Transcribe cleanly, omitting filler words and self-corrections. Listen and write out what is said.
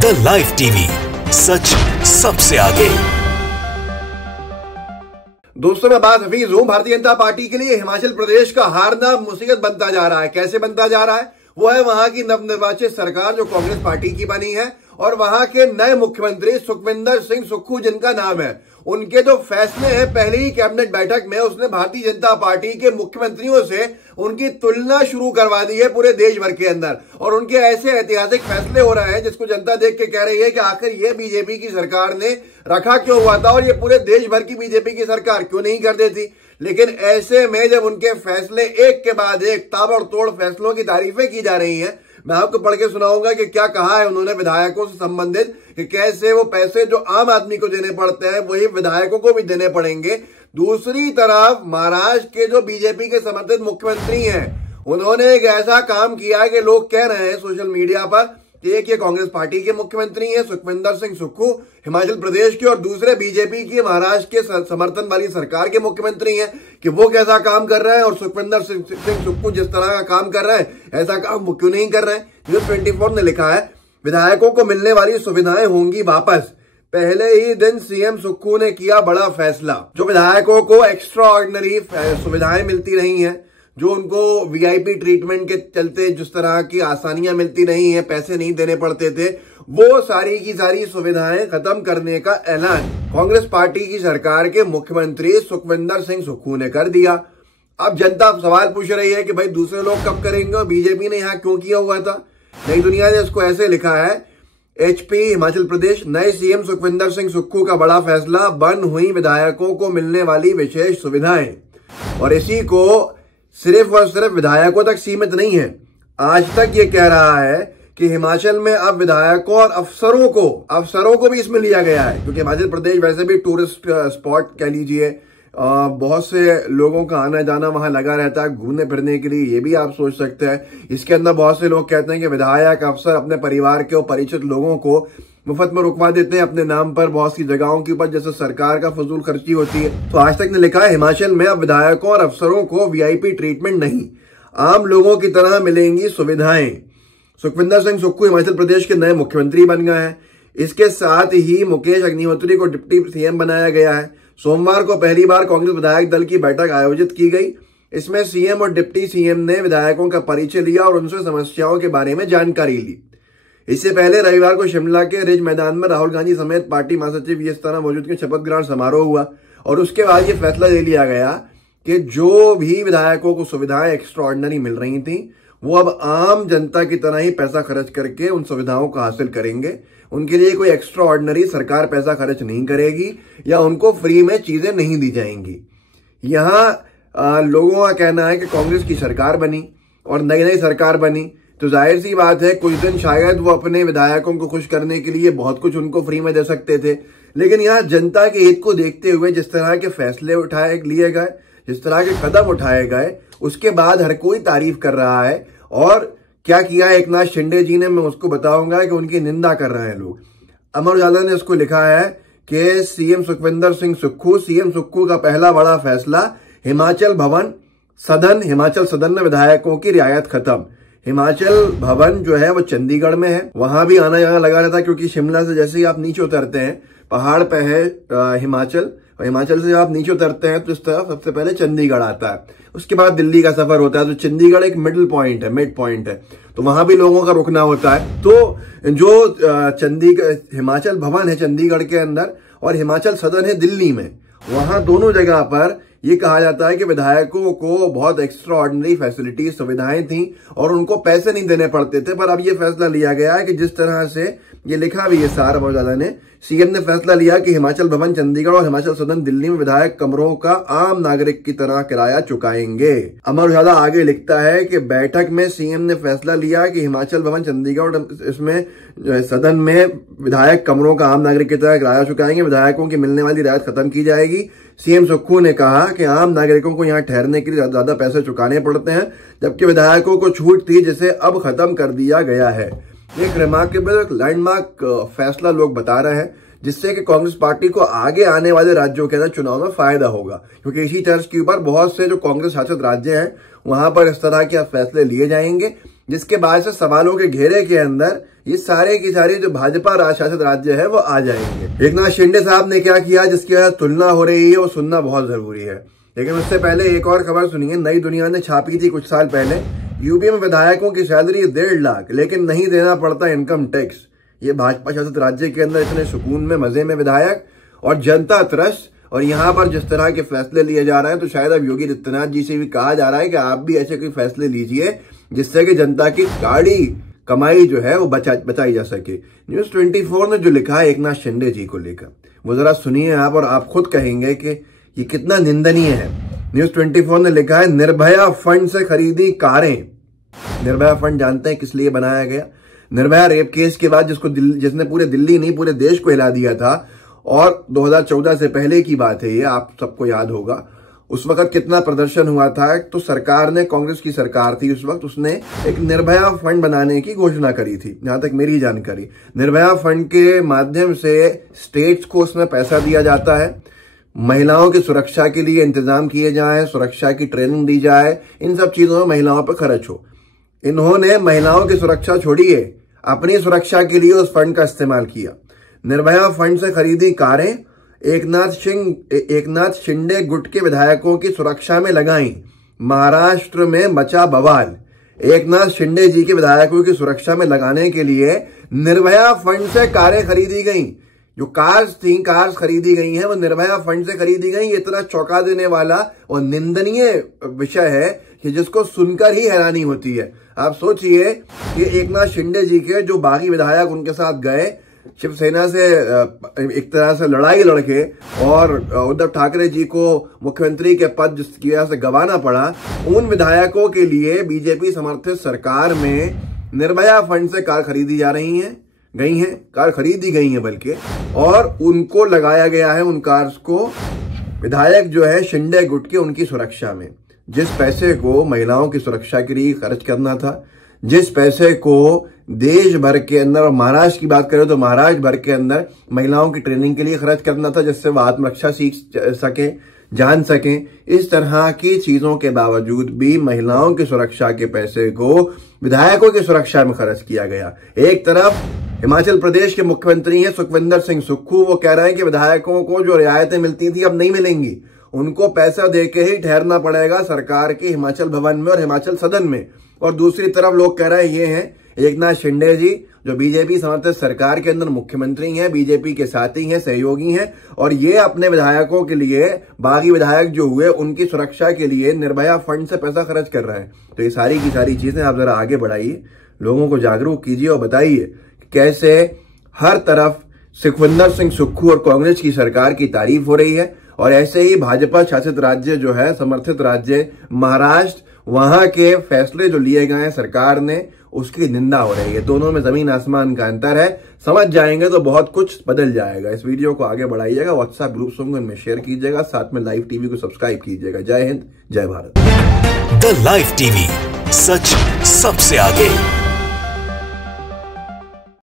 The live TV, सच सबसे आगे। दोस्तों, मैं बात हफीज हूं। भारतीय जनता पार्टी के लिए हिमाचल प्रदेश का हारना मुसीबत बनता जा रहा है। कैसे बनता जा रहा है? वो है वहां की नवनिर्वाचित सरकार जो कांग्रेस पार्टी की बनी है और वहां के नए मुख्यमंत्री सुखविंदर सिंह सुक्खू जिनका नाम है। उनके जो फैसले हैं, पहले ही कैबिनेट बैठक में उसने भारतीय जनता पार्टी के मुख्यमंत्रियों से उनकी तुलना शुरू करवा दी है पूरे देश भर के अंदर। और उनके ऐसे ऐतिहासिक फैसले हो रहे हैं जिसको जनता देख के कह रही है कि आखिर ये बीजेपी की सरकार ने रखा क्यों हुआ था और ये पूरे देश भर की बीजेपी की सरकार क्यों नहीं कर देती। लेकिन ऐसे में जब उनके फैसले एक के बाद एक ताबड़तोड़ फैसलों की तारीफें की जा रही हैं, मैं आपको पढ़ के सुनाऊंगा कि क्या कहा है उन्होंने विधायकों से संबंधित, कि कैसे वो पैसे जो आम आदमी को देने पड़ते हैं वही विधायकों को भी देने पड़ेंगे। दूसरी तरफ महाराष्ट्र के जो बीजेपी के समर्थित मुख्यमंत्री हैं, उन्होंने एक ऐसा काम किया कि लोग कह रहे हैं सोशल मीडिया पर कि एक ये कांग्रेस पार्टी के मुख्यमंत्री हैं सुखविंदर सिंह सुक्खू हिमाचल प्रदेश के, और दूसरे बीजेपी की महाराष्ट्र के समर्थन वाली सरकार के मुख्यमंत्री हैं कि वो कैसा काम कर रहे हैं और सुखविंदर सिंह सुक्खू जिस तरह का काम कर रहे हैं ऐसा काम वो क्यों नहीं कर रहे हैं। न्यूज 24 ने लिखा है, विधायकों को मिलने वाली सुविधाएं होंगी वापस। पहले ही दिन सीएम सुक्खू ने किया बड़ा फैसला। जो विधायकों को एक्स्ट्रा ऑर्डिनरी सुविधाएं मिलती रही हैं, जो उनको वीआईपी ट्रीटमेंट के चलते जिस तरह की आसानियां मिलती नहीं है, पैसे नहीं देने पड़ते थे, वो सारी की सारी सुविधाएं खत्म करने का ऐलान कांग्रेस पार्टी की सरकार के मुख्यमंत्री सुखविंदर सिंह सुक्खू ने कर दिया। अब जनता सवाल पूछ रही है कि भाई दूसरे लोग कब करेंगे और बीजेपी ने यहां क्यों किया हुआ था। नई दुनिया ने इसको ऐसे लिखा है, एचपी हिमाचल प्रदेश, नए सीएम सुखविंदर सिंह सुक्खू का बड़ा फैसला, बंद हुई विधायकों को मिलने वाली विशेष सुविधाएं। और इसी को सिर्फ और सिर्फ विधायकों तक सीमित नहीं है। आज तक ये कह रहा है कि हिमाचल में अब विधायकों और अफसरों को भी इसमें लिया गया है, क्योंकि हिमाचल प्रदेश वैसे भी टूरिस्ट स्पॉट कह लीजिए, बहुत से लोगों का आना जाना वहां लगा रहता है घूमने फिरने के लिए। ये भी आप सोच सकते हैं। इसके अंदर बहुत से लोग कहते हैं कि विधायक अफसर अपने परिवार के और परिचित लोगों को मुफ्त में रुकवा देते हैं अपने नाम पर बहुत सी जगहों के ऊपर, जैसे सरकार का फजूल खर्ची होती है। तो आज तक ने लिखा है, हिमाचल में अब विधायकों और अफसरों को वीआईपी ट्रीटमेंट नहीं, आम लोगों की तरह मिलेंगी सुविधाएं। सुखविंदर सिंह सुक्खू हिमाचल प्रदेश के नए मुख्यमंत्री बन गए हैं। इसके साथ ही मुकेश अग्निहोत्री को डिप्टी सीएम बनाया गया है। सोमवार को पहली बार कांग्रेस विधायक दल की बैठक आयोजित की गई। इसमें सीएम और डिप्टी सीएम ने विधायकों का परिचय लिया और उनसे समस्याओं के बारे में जानकारी ली। इससे पहले रविवार को शिमला के रिज मैदान में राहुल गांधी समेत पार्टी महासचिव ये तरह मौजूद के शपथ ग्रहण समारोह हुआ और उसके बाद ये फैसला ले लिया गया कि जो भी विधायकों को सुविधाएं एक्स्ट्रा ऑर्डिनरी मिल रही थी वो अब आम जनता की तरह ही पैसा खर्च करके उन सुविधाओं को हासिल करेंगे। उनके लिए कोई एक्स्ट्रा ऑर्डिनरी सरकार पैसा खर्च नहीं करेगी या उनको फ्री में चीजें नहीं दी जाएंगी। यहाँ लोगों का कहना है कि कांग्रेस की सरकार बनी और नई नई सरकार बनी तो जाहिर सी बात है कुछ दिन शायद वो अपने विधायकों को खुश करने के लिए बहुत कुछ उनको फ्री में दे सकते थे। लेकिन यहाँ जनता के हित को देखते हुए जिस तरह के फैसले लिए गए, जिस तरह के कदम उठाए गए, उसके बाद हर कोई तारीफ कर रहा है। और क्या किया है एकनाथ शिंदे जी ने, मैं उसको बताऊंगा कि उनकी निंदा कर रहे हैं लोग। अमर उजाला ने उसको लिखा है कि सीएम सुखविंदर सिंह सुक्खू, सीएम सुक्खू का पहला बड़ा फैसला, हिमाचल सदन में विधायकों की रियायत खत्म। हिमाचल भवन जो है वो चंडीगढ़ में है, वहां भी आना जाना लगा रहता है क्योंकि शिमला से जैसे ही आप नीचे उतरते हैं पहाड़ पे है हिमाचल, और हिमाचल से आप नीचे उतरते हैं तो इस तरफ सबसे पहले चंडीगढ़ आता है, उसके बाद दिल्ली का सफर होता है। तो चंडीगढ़ एक मिड पॉइंट है, तो वहां भी लोगों का रुकना होता है। तो जो हिमाचल भवन है चंडीगढ़ के अंदर और हिमाचल सदन है दिल्ली में, वहां दोनों जगह पर ये कहा जाता है कि विधायकों को बहुत एक्स्ट्रा ऑर्डिनरी फैसिलिटी सुविधाएं थी और उनको पैसे नहीं देने पड़ते थे। पर अब ये फैसला लिया गया है कि जिस तरह से ये लिखा भी है सार अमर उजाला ने, सीएम ने फैसला लिया कि हिमाचल भवन चंडीगढ़ और हिमाचल सदन दिल्ली में विधायक कमरों का आम नागरिक की तरह किराया चुकाएंगे। अमर उजाला आगे लिखता है कि बैठक में सीएम ने फैसला लिया कि हिमाचल भवन चंडीगढ़ इसमें सदन में विधायक कमरों का आम नागरिक की तरह किराया चुकाएंगे, विधायकों की मिलने वाली रियायत खत्म की जाएगी। सीएम सुक्खू ने कहा कि आम नागरिकों को यहाँ ठहरने के लिए ज्यादा पैसे चुकाने पड़ते हैं, जबकि विधायकों को छूट थी जिसे अब खत्म कर दिया गया है। एक रिमार्केबल लैंडमार्क फैसला लोग बता रहे हैं, जिससे कि कांग्रेस पार्टी को आगे आने वाले राज्यों के अंदर चुनाव में फायदा होगा, क्योंकि इसी तर्ज के ऊपर बहुत से जो कांग्रेस शासित राज्य हैं वहां पर इस तरह के फैसले लिए जाएंगे। जिसके बाद से सवालों के घेरे के अंदर ये सारे की सारी जो भाजपा शासित राज्य है वो आ जाएंगे। एकनाथ शिंदे साहब ने क्या किया जिसकी वजह तुलना हो रही है वो सुनना बहुत जरूरी है। लेकिन उससे पहले एक और खबर सुनिए। नई दुनिया ने छापी थी कुछ साल पहले, यूपी में विधायकों की सैलरी 1.5 लाख लेकिन नहीं देना पड़ता इनकम टैक्स। ये भाजपा शासित राज्य के अंदर इतने सुकून में मजे में विधायक और जनता त्रस्त, और यहाँ पर जिस तरह के फैसले लिए जा रहे हैं तो शायद अब योगी आदित्यनाथ जी से भी कहा जा रहा है कि आप भी ऐसे कोई फैसले लीजिए जिससे कि जनता की गाड़ी कमाई जो है वो बचाई जा सके। न्यूज 24 ने जो लिखा है एकनाथ शिंदे जी को लेकर वो जरा सुनिए आप, और आप खुद कहेंगे कि ये कितना निंदनीय है। न्यूज 24 ने लिखा है निर्भया फंड से खरीदी कारें। निर्भया फंड जानते हैं किस लिए बनाया गया? निर्भया रेप केस के बाद जिसने पूरे दिल्ली नहीं पूरे देश को हिला दिया था, और 2014 से पहले की बात है ये, आप सबको याद होगा उस वक्त कितना प्रदर्शन हुआ था। तो सरकार ने, कांग्रेस की सरकार थी उस वक्त, उसने एक निर्भया फंड बनाने की घोषणा करी थी। जहां तक मेरी जानकारी, निर्भया फंड के माध्यम से स्टेट्स को उसमें पैसा दिया जाता है, महिलाओं की सुरक्षा के लिए इंतजाम किए जाए, सुरक्षा की ट्रेनिंग दी जाए, इन सब चीजों में महिलाओं पर खर्च हो। इन्होंने महिलाओं की सुरक्षा छोड़िए, अपनी सुरक्षा के लिए उस फंड का इस्तेमाल किया। निर्भया फंड से खरीदी कारें एकनाथ शिंदे गुट के विधायकों की सुरक्षा में लगाई। महाराष्ट्र में मचा बवाल। एकनाथ शिंदे जी के विधायकों की सुरक्षा में लगाने के लिए निर्भया फंड से कारें खरीदी गई। जो कार्स खरीदी गई हैं वो निर्भया फंड से खरीदी गई। इतना चौंका देने वाला और निंदनीय विषय है कि जिसको सुनकर ही हैरानी होती है। आप सोचिए कि एकनाथ शिंदे जी के जो बागी विधायक उनके साथ गए, शिवसेना से एक तरह से लड़ाई लड़के, और उद्धव ठाकरे जी को मुख्यमंत्री के पद जिसकी वजह से गंवाना पड़ा, उन विधायकों के लिए बीजेपी समर्थित सरकार में निर्भया फंड से कार खरीदी जा रही हैं, कार खरीदी गई हैं बल्कि, और उनको लगाया गया है, उन कार्स को विधायक जो है शिंदे गुट के, उनकी सुरक्षा में। जिस पैसे को महिलाओं की सुरक्षा के लिए खर्च करना था, जिस पैसे को देश भर के अंदर, और महाराष्ट्र की बात करें तो महाराष्ट्र भर के अंदर महिलाओं की ट्रेनिंग के लिए खर्च करना था जिससे वह आत्मरक्षा सीख सके, जान सकें, इस तरह की चीजों के बावजूद भी महिलाओं की सुरक्षा के पैसे को विधायकों की सुरक्षा में खर्च किया गया। एक तरफ हिमाचल प्रदेश के मुख्यमंत्री हैं सुखविंदर सिंह सुक्खू, वो कह रहे हैं कि विधायकों को जो रियायतें मिलती थी अब नहीं मिलेंगी, उनको पैसा देके ही ठहरना पड़ेगा सरकार के हिमाचल भवन में और हिमाचल सदन में। और दूसरी तरफ लोग कह रहे हैं ये हैं एकनाथ शिंदे जी जो बीजेपी समर्थित सरकार के अंदर मुख्यमंत्री हैं, बीजेपी के साथी हैं, सहयोगी हैं, और ये अपने विधायकों के लिए, बागी विधायक जो हुए उनकी सुरक्षा के लिए निर्भया फंड से पैसा खर्च कर रहे हैं। तो ये सारी की सारी चीजें आप जरा आगे बढ़ाइए, लोगों को जागरूक कीजिए और बताइए कैसे हर तरफ सुखविंदर सिंह सुक्खू और कांग्रेस की सरकार की तारीफ हो रही है, और ऐसे ही भाजपा शासित राज्य जो है, समर्थित राज्य महाराष्ट्र, वहां के फैसले जो लिए गए हैं सरकार ने, उसकी निंदा हो रही है। दोनों में जमीन आसमान का अंतर है। समझ जाएंगे तो बहुत कुछ बदल जाएगा। इस वीडियो को आगे बढ़ाइएगा, व्हाट्सएप ग्रुप्स होंगे उनमें शेयर कीजिएगा, साथ में लाइव टीवी को सब्सक्राइब कीजिएगा। जय हिंद, जय भारत। द लाइव टीवी, सच सबसे आगे।